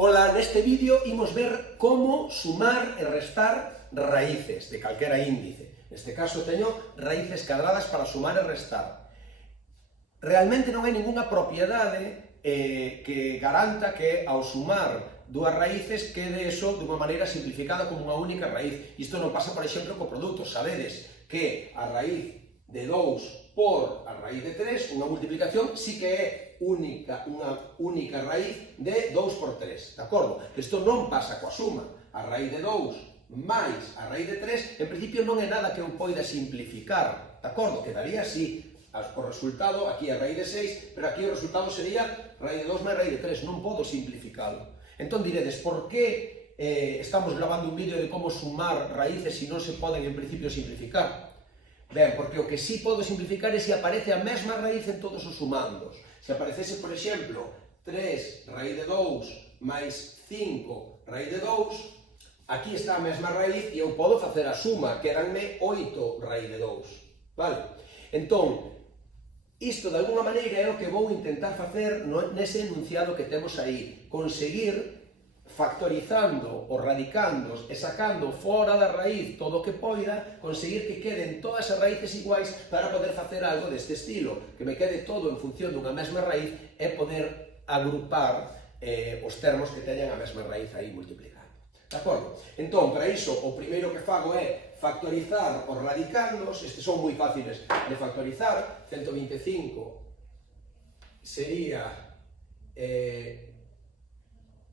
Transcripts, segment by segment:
Ola, neste vídeo imos ver como sumar e restar raíces de calquera índice. Neste caso teño raíces cadradas para sumar e restar. Realmente non hai ningunha propiedade que garanta que ao sumar dúas raíces quede eso dunha maneira simplificada como unha única raíz. Isto non pasa, por exemplo, co produto. Sabedes que a raíz de 2 por a raíz de 3, unha multiplicación, sí que é unha única raíz de 2 por 3, de acordo? Isto non pasa coa suma. A raíz de 2 máis a raíz de 3, en principio non é nada que eu poida simplificar, de acordo? Quedaría así. O resultado, aquí a raíz de 6, pero aquí o resultado sería raíz de 2 máis raíz de 3, non podo simplificalo. Entón diredes, por que estamos grabando un vídeo de como sumar raíces se non se poden en principio simplificar? Ben, porque o que sí podo simplificar é se aparece a mesma raíz en todos os sumandos. Se aparecese, por exemplo, 3 raíz de 2 máis 5 raíz de 2, aquí está a mesma raíz e eu podo facer a suma, quedanme 8 raíz de 2. Vale? Entón, isto de alguna maneira é o que vou intentar facer nese enunciado que temos aí. Conseguir, factorizando os radicandos e sacando fora da raíz todo o que poida, conseguir que queden todas as raíces iguais para poder facer algo deste estilo, que me quede todo en función dunha mesma raíz e poder agrupar os termos que teñan a mesma raíz aí multiplicando. De acordo? Entón, para iso, o primeiro que fago é factorizar os radicandos. Estes son moi fáciles de factorizar. 125 sería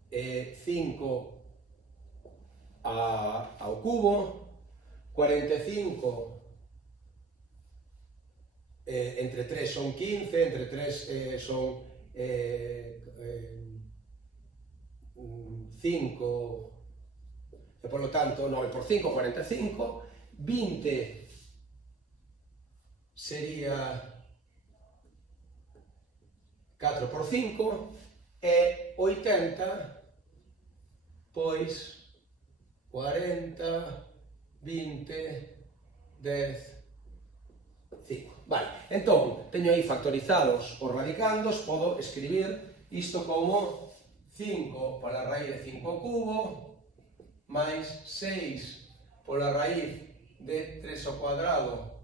5 ao cubo, 45 entre 3 son 15, entre 3 son 5, e polo tanto 9 por 5, 45, 20 sería 4 por 5, e 80, pois 40, 20, 10, 5. Vale, entón, teño aí factorizados os radicandos, podo escribir isto como 5 pola raíz de 5 ao cubo, máis 6 pola raíz de 3 ao cuadrado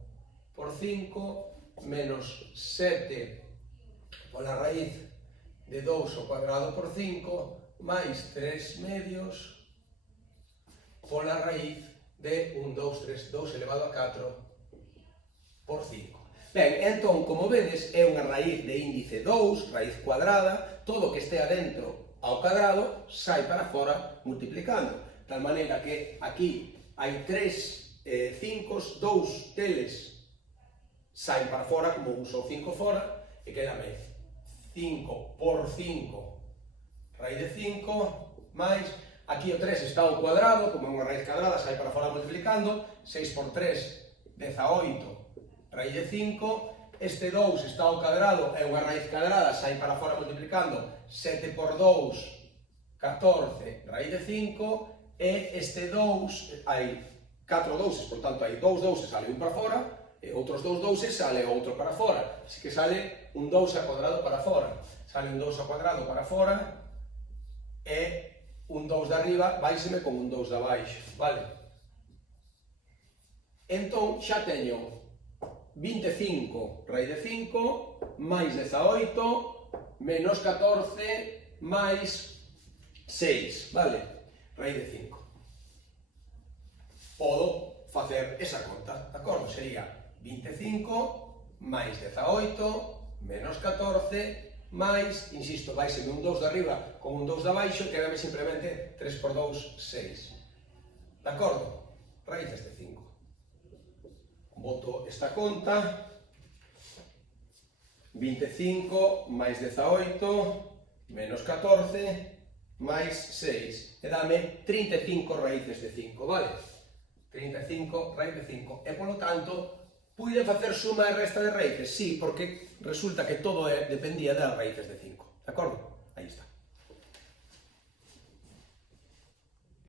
por 5, menos 7 pola raíz de 2 ao cuadrado por 5, máis 3 medios pola raíz de 1, 2, 3, 2 elevado a 4 por 5. Ben, entón, como vedes, é unha raíz de índice 2, raíz cuadrada, todo o que este adentro ao cadrado sai para fora multiplicando. De tal maneira que aquí hai 3 5, 2 deles saen para fora, como un só 5 fora, e quedame 5 por 5 raíz de 5, máis, aquí o 3 está ao cuadrado, como é unha raíz cadrada, sai para fora multiplicando, 6 por 3, 18 raíz de 5, este 2 está ao cadrado, é unha raíz cadrada, sai para fora multiplicando, 7 por 2, 14 raíz de 5, e este 2, hai 4 douses, por tanto hai 2 douses, sale un para fora, e outros 2 douses sale outro para fora, así que sale un 2 ao cuadrado para fora, sale un 2 ao cuadrado para fora, e un 2 de arriba vaiseme con un 2 de abaixo, vale? Entón, xa teño 25 raíz de 5, máis 18, menos 14, máis 6, vale? Raíz de 5. Podo facer esa conta, de acordo? Sería 25 máis 18 menos 14 máis, insisto, vaiseme un 2 de arriba con un 2 de abaixo, quedame simplemente 3 por 2, 6. De acordo? Raíces de 5. Boto esta conta, 25 máis 18 menos 14 máis 6, e dame 35 raíces de 5, vale? 35 raíz de 5, e polo tanto, puiden facer suma e resta de raíces? Sí, porque resulta que todo dependía das raíces de 5, de acordo? Aí está.